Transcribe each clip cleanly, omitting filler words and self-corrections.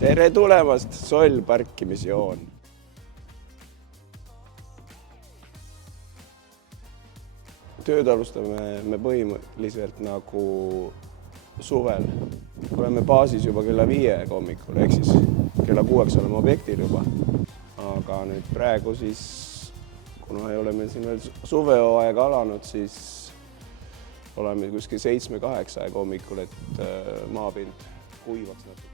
Tere tulemast, Soll parkimisjoon. Tööd alustame me põhimõtteliselt nagu suvel. Oleme baasis juba kella 5 hommikul, ehk siis kella 6 oleme objektil juba. Aga nüüd praegu siis, kuna ei ole meil siin veel suvehooaeg alanud, siis oleme kuskil 7-8 hommikul, et maapind kuivaks natuke.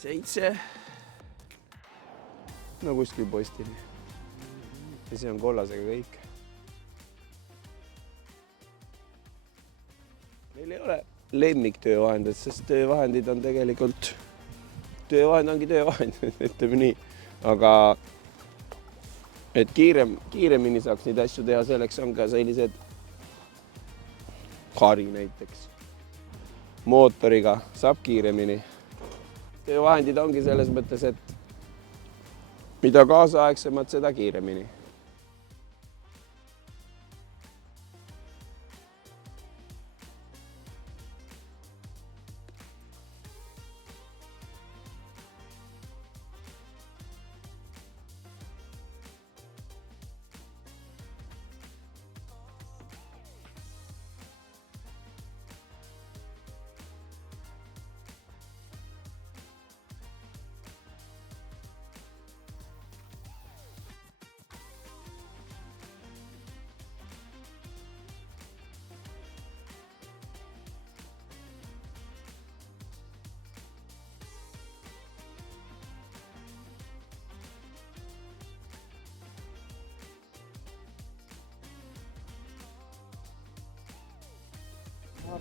Seitse. No kuskil postini. Ja see on kollasega kõik. Meil ei ole lemmiktöövahendid, sest töövahendid on tegelikult, töövahend ongi töövahend, ütleme nii. Aga et kiiremini saaks neid asju teha, selleks on ka sellised kari näiteks. Mootoriga saab kiiremini. Töövahendid ongi selles mõttes, et mida kaasaegsemad, seda kiiremini.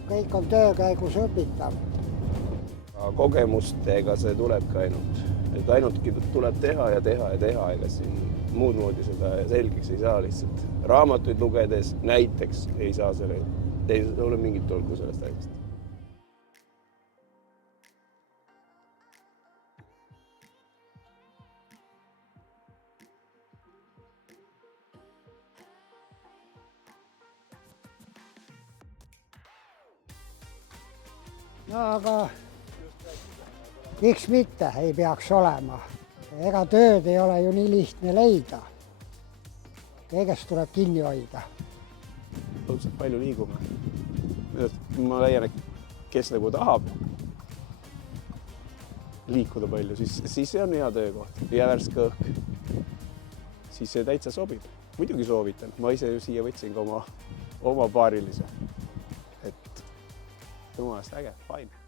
Kõik on töö käigus õpitav. Kogemustega see tulebki ainult. Et ainultki tuleb teha ja teha ja teha, ega siin muud moodi seda selgeks ei saa lihtsalt. Raamatuid lugedes näiteks ei saa ei ole mingit tolku sellest asjast. No aga miks mitte ei peaks olema. Ega tööd ei ole ju nii lihtne leida. Kõigest tuleb kinni hoida. Õudselt palju liigume. Ma leian, et kes nagu tahab liikuda palju, siis see on hea töökoht ja värske õhk. Siis see täitsa sobib. Muidugi soovitan. Ma ise ju siia võtsin ka oma paarilise. Jumalast äge, fine.